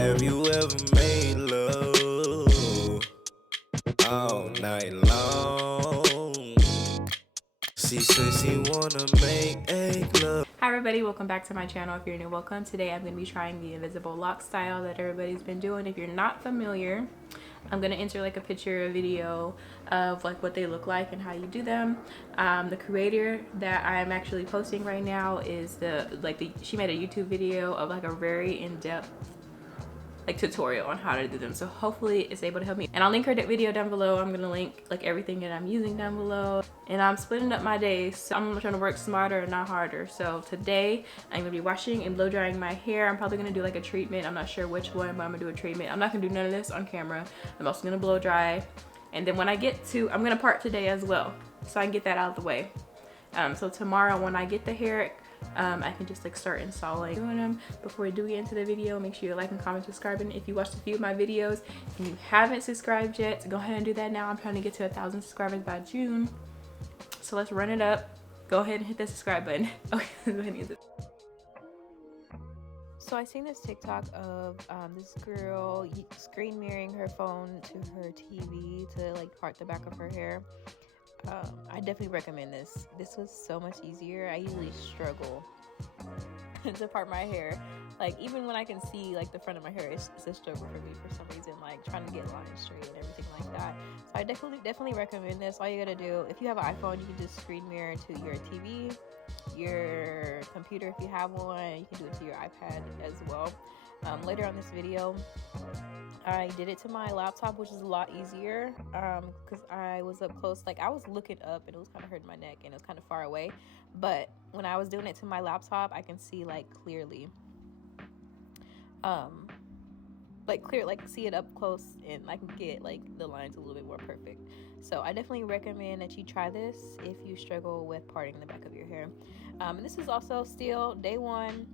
Have you ever made love all night long? She said she wanna make egg love. Hi everybody, welcome back to my channel. If you're new, welcome. Today I'm going to be trying the invisible lock style that everybody's been doing. If you're not familiar, I'm going to enter like a picture, a video of like what they look like and how you do them. The creator that I'm actually posting right now is she made a YouTube video of like a very in-depth like tutorial on how to do them, so hopefully it's able to help me, and I'll link her video down below. I'm gonna link like everything that I'm using down below, and I'm splitting up my days, so I'm trying to work smarter and not harder. So today I'm gonna be washing and blow drying my hair. I'm probably gonna do like a treatment. I'm not sure which one, but I'm gonna do a treatment. I'm not gonna do none of this on camera. I'm also gonna blow dry, and then when I get to, I'm gonna part today as well, so I can get that out of the way. So tomorrow when I get the hair, I can just like start installing doing them. Before we do get into the video, make sure you like and comment, subscribing. If you watched a few of my videos and you haven't subscribed yet, go ahead and do that now. I'm trying to get to 1,000 subscribers by June, so let's run it up. Go ahead and hit the subscribe button. Okay, go ahead and use it. So I seen this TikTok of this girl screen mirroring her phone to her TV to like part the back of her hair. I definitely recommend this. This was so much easier. I usually struggle to part my hair. Like even when I can see like the front of my hair, it's a struggle for me for some reason, like trying to get lines straight and everything like that. So I definitely recommend this. All you gotta do, if you have an iPhone, you can just screen mirror to your TV, your computer if you have one. You can do it to your iPad as well. Later on this video, I did it to my laptop, which is a lot easier because I was up close. Like I was looking up and it was kind of hurting my neck and it was kind of far away, but when I was doing it to my laptop, I can see like clearly, like see it up close, and I can get like the lines a little bit more perfect. So I definitely recommend that you try this if you struggle with parting the back of your hair. And this is also still day one.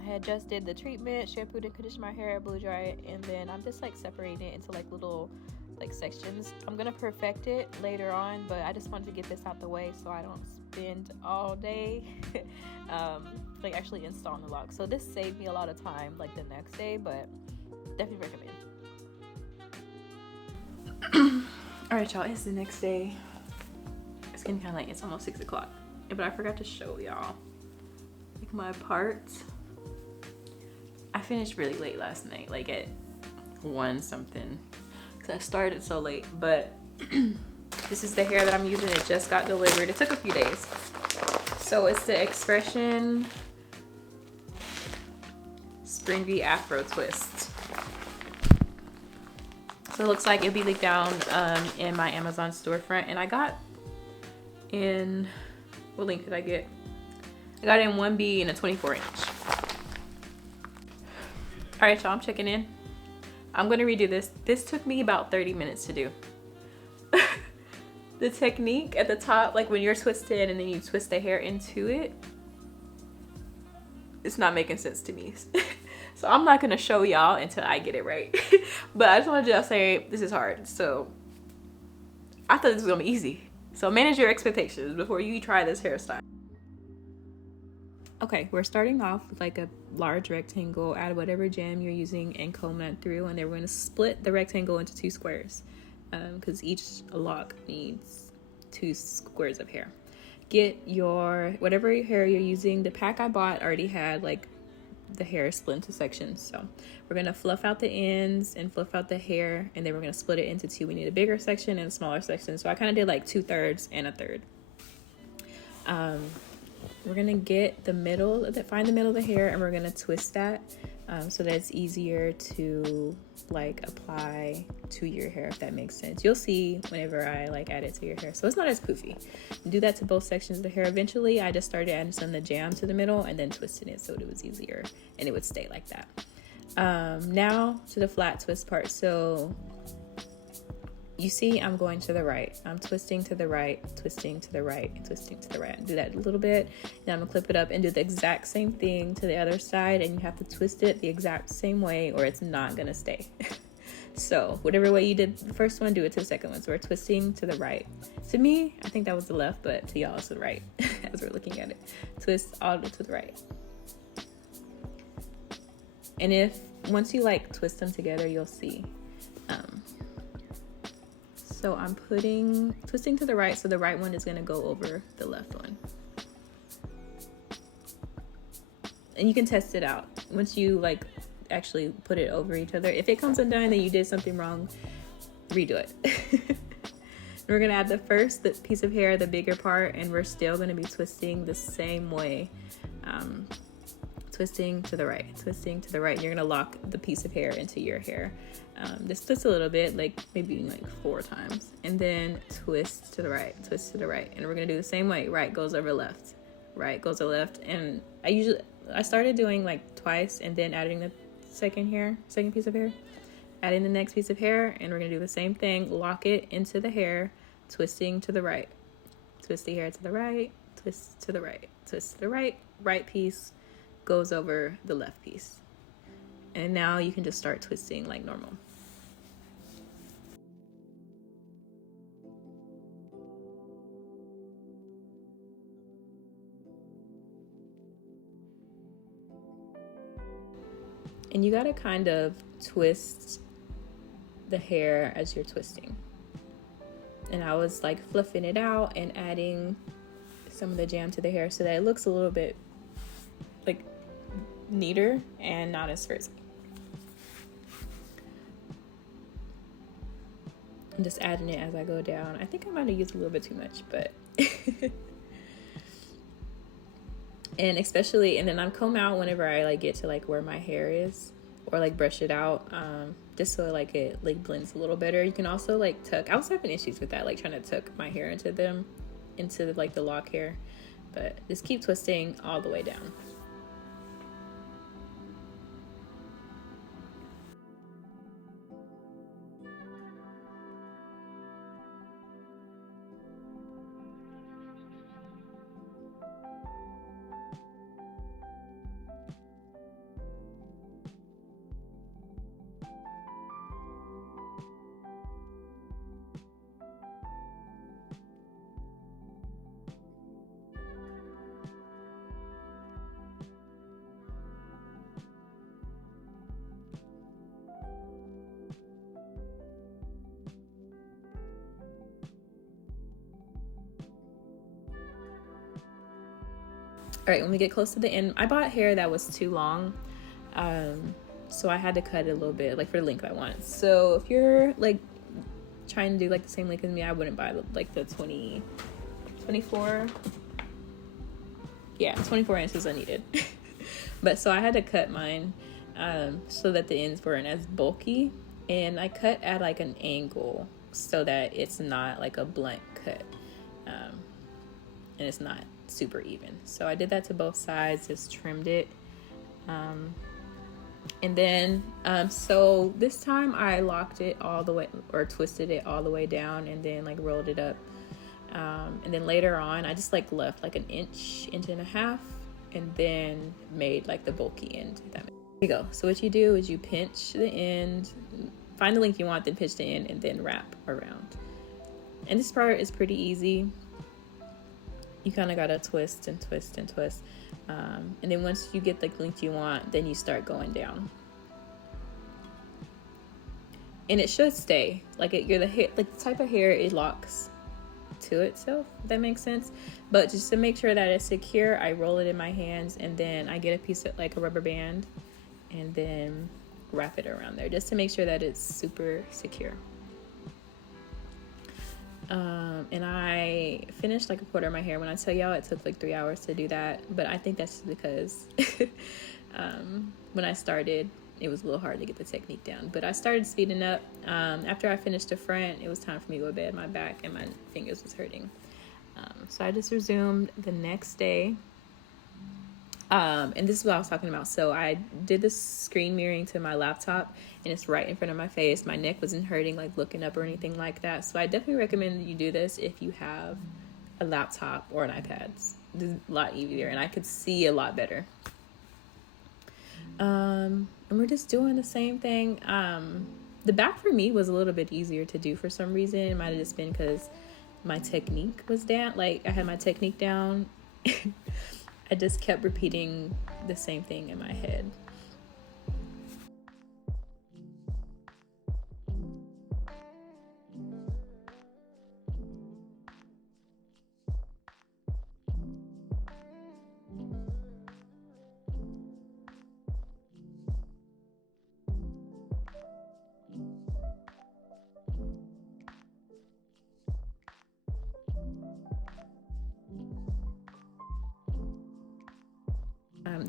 I had just did the treatment, shampooed and conditioned my hair, blow dry it, and then I'm just like separating it into like little like sections. I'm gonna perfect it later on, but I just wanted to get this out the way so I don't spend all day like actually installing the lock. So this saved me a lot of time like the next day, but definitely recommend. All right, y'all, it's the next day. It's getting kind of late. It's almost 6 o'clock, but I forgot to show y'all like my parts. I finished really late last night, like at 1 something, because I started so late. But this is the hair that I'm using. It just got delivered. It took a few days. So it's the Expression Spring V Afro Twist. So it looks like it'll be linked down in my Amazon storefront. And I got in, what link did I get? I got in 1B and a 24 inch. All right, y'all, I'm checking in. I'm gonna redo this. This took me about 30 minutes to do. The technique at the top, like when you're twisted and then you twist the hair into it, it's not making sense to me. So I'm not gonna show y'all until I get it right. But I just wanted to say this is hard. So I thought this was gonna be easy. So manage your expectations before you try this hairstyle. Okay, we're starting off with like a large rectangle. Add whatever jam you're using and comb that through, and then we're going to split the rectangle into 2 squares because each lock needs 2 squares of hair. Get your whatever hair you're using. The pack I bought already had like the hair split into sections, so we're going to fluff out the ends and fluff out the hair, and then we're going to split it into 2. We need a bigger section and a smaller section, so I kind of did like 2/3 and a third. We're gonna get the middle, find the middle of the hair, and we're gonna twist that so that it's easier to like apply to your hair, if that makes sense. You'll see whenever I like add it to your hair, so it's not as poofy. Do that to both sections of the hair. Eventually I just started adding some of the jam to the middle and then twisting it so it was easier and it would stay like that. Now to the flat twist part. So you see I'm going to the right, I'm twisting to the right, twisting to the right, twisting to the right. Do that a little bit, then I'm gonna clip it up and do the exact same thing to the other side, and you have to twist it the exact same way or it's not gonna stay. So whatever way you did the first one, do it to the second one. So we're twisting to the right. To me, I think that was the left, but to y'all it's the right as we're looking at it. Twist all the way to the right. And if once you like twist them together, you'll see. So I'm twisting to the right, so the right one is going to go over the left one. And you can test it out once you like actually put it over each other. If it comes undone, then you did something wrong. Redo it. We're gonna add the piece of hair, the bigger part, and we're still gonna be twisting the same way. Twisting to the right, twisting to the right. You're gonna lock the piece of hair into your hair. Just twist a little bit, like maybe like 4 times, and then twist to the right, twist to the right. And we're gonna do the same way. Right goes over left, right goes over left. And I started doing like twice, and then adding the second piece of hair, adding the next piece of hair, and we're gonna do the same thing. Lock it into the hair, twisting to the right, twist the hair to the right, twist to the right, twist to the right. Right piece goes over the left piece, and now you can just start twisting like normal. And you gotta kind of twist the hair as you're twisting. And I was like fluffing it out and adding some of the jam to the hair so that it looks a little bit like neater and not as frizzy. I'm just adding it as I go down. I think I might have used a little bit too much, but and then I'm comb out whenever I like get to like where my hair is, or like brush it out, just so like it like blends a little better. You can also like tuck. I was having issues with that, like trying to tuck my hair into like the lock hair, but just keep twisting all the way down. All right, when we get close to the end, I bought hair that was too long, so I had to cut it a little bit, like for the length I want. So if you're like trying to do like the same length as me, I wouldn't buy like the 24 inches I needed. But so I had to cut mine so that the ends weren't as bulky, and I cut at like an angle so that it's not like a blunt cut, and it's not super even. So I did that to both sides, just trimmed it, and then so this time I locked it all the way, or twisted it all the way down, and then like rolled it up, and then later on I just like left like an inch and a half, and then made like the bulky end. There you go. So what you do is you pinch the end, find the length you want, then pinch the end, and then wrap around. And this part is pretty easy. You kind of gotta twist and twist and twist, and then once you get the length you want, then you start going down, and it should stay like you're like the type of hair it locks to itself, if that makes sense. But just to make sure that it's secure, I roll it in my hands, and then I get a piece of like a rubber band, and then wrap it around there just to make sure that it's super secure. And I finished like a quarter of my hair. When I tell y'all it took like 3 hours to do that, but I think that's because when I started, it was a little hard to get the technique down, but I started speeding up. After I finished the front, it was time for me to go to bed. My back and my fingers was hurting. So I just resumed the next day. And this is what I was talking about. So I did the screen mirroring to my laptop, and it's right in front of my face. My neck wasn't hurting like looking up or anything like that. So I definitely recommend that you do this if you have a laptop or an iPad. It's a lot easier, and I could see a lot better. And we're just doing the same thing. The back for me was a little bit easier to do for some reason. It might have just been because my technique was down. Like I had my technique down. I just kept repeating the same thing in my head.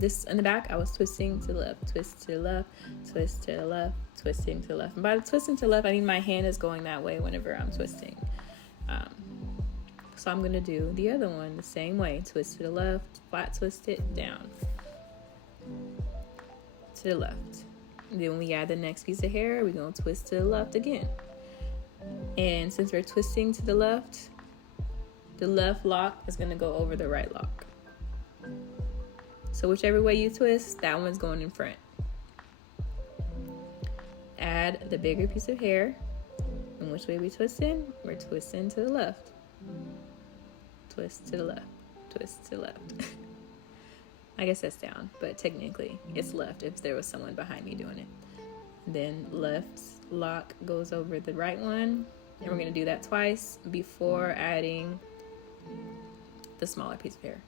this in the back, I was twisting to the left, twist to the left, twist to the left, twisting to the left. And by the twisting to the left, I mean my hand is going that way whenever I'm twisting. So I'm gonna do the other one the same way. Twist to the left, flat twist it, down. To the left. And then when we add the next piece of hair, we're gonna twist to the left again. And since we're twisting to the left lock is gonna go over the right lock. So whichever way you twist, that one's going in front. Add the bigger piece of hair. And which way we twisting? We're twisting to the left. Twist to the left. Twist to the left. I guess that's down, but technically it's left if there was someone behind me doing it. Then left lock goes over the right one. And we're gonna do that twice before adding the smaller piece of hair.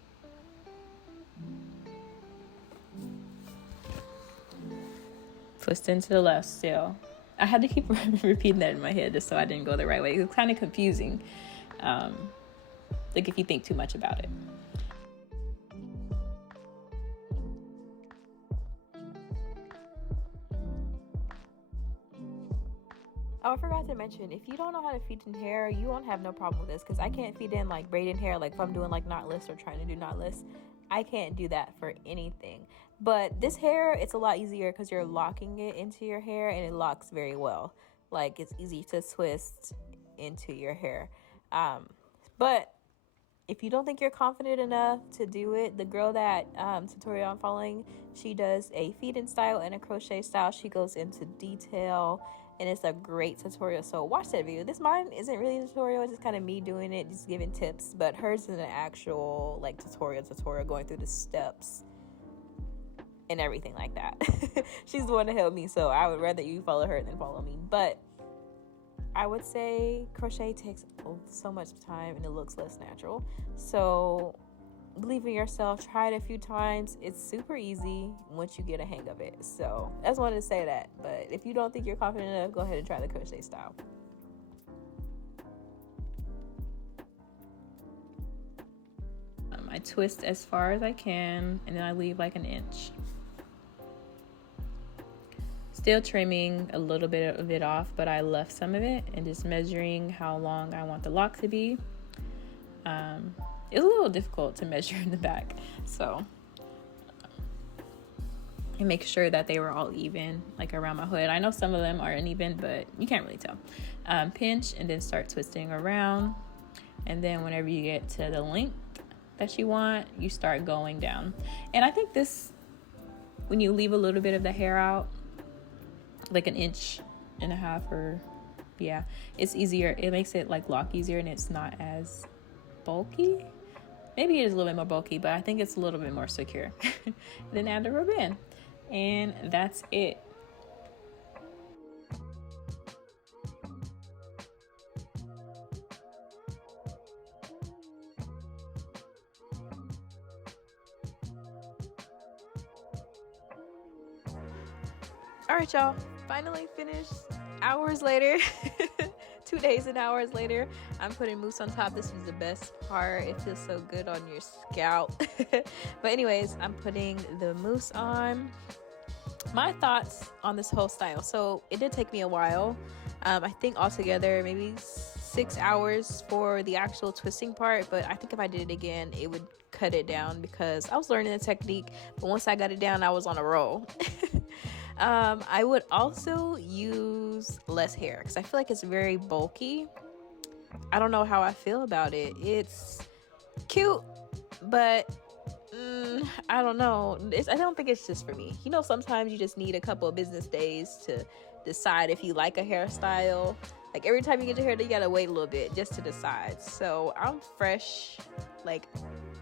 Twist into the left still. I had to keep repeating that in my head just so I didn't go the right way. It was kind of confusing. Like if you think too much about it. Oh, I forgot to mention, if you don't know how to feed in hair, you won't have no problem with this, because I can't feed in like braiding hair, like if I'm doing like knotless or trying to do knotless. I can't do that for anything. But this hair, it's a lot easier because you're locking it into your hair and it locks very well. Like it's easy to twist into your hair. But if you don't think you're confident enough to do it, the girl that tutorial I'm following, she does a feed-in style and a crochet style. She goes into detail and it's a great tutorial. So watch that video. This mine isn't really a tutorial. It's just kind of me doing it, just giving tips. But hers is an actual like tutorial going through the steps and everything like that. She's the one to help me. So I would rather you follow her than follow me. But I would say crochet takes so much time and it looks less natural. So believe in yourself, try it a few times. It's super easy once you get a hang of it. So I just wanted to say that. But if you don't think you're confident enough, go ahead and try the crochet style. I twist as far as I can and then I leave like an inch. Still trimming a little bit of it off, but I left some of it and just measuring how long I want the lock to be. It's a little difficult to measure in the back, so and make sure that they were all even, like around my hood. I know some of them are uneven, but you can't really tell. Pinch and then start twisting around, and then whenever you get to the length that you want, you start going down. And I think this, when you leave a little bit of the hair out, like 1.5 inches, or yeah, it's easier. It makes it like lock easier and it's not as bulky. Maybe it is a little bit more bulky, but I think it's a little bit more secure. Then add the rubber band, and that's it. All right, y'all, finally finished. Hours later. 2 days and hours later, I'm putting mousse on top. This is the best part. It feels so good on your scalp. But anyways, I'm putting the mousse on. My thoughts on this whole style. So it did take me a while. I think altogether maybe 6 hours for the actual twisting part. But I think if I did it again, it would cut it down because I was learning the technique. But once I got it down, I was on a roll. I would also use less hair because I feel like it's very bulky. I don't know how I feel about it. It's cute, but I don't know. I don't think it's just for me. You know, sometimes you just need a couple of business days to decide if you like a hairstyle. Like every time you get your hair done, you gotta wait a little bit just to decide. So I'm fresh, like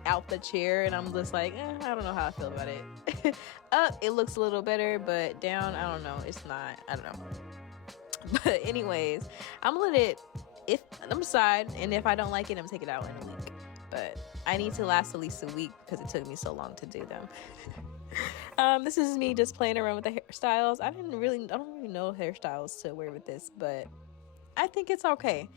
out the chair, and I'm just like, I don't know how I feel about it. Up, it looks a little better, but down, I don't know. It's not. I don't know. But anyways, I'm gonna let it. If I'm decide, and if I don't like it, I'm gonna take it out in a week. But I need to last at least a week because it took me so long to do them. This is me just playing around with the hairstyles. I don't really know hairstyles to wear with this, but I think it's okay.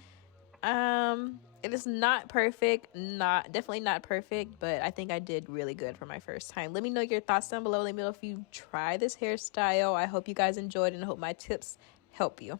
It is not perfect, definitely not perfect, but I think I did really good for my first time. Let me know your thoughts down below. Let me know if you try this hairstyle. I hope you guys enjoyed and I hope my tips help you.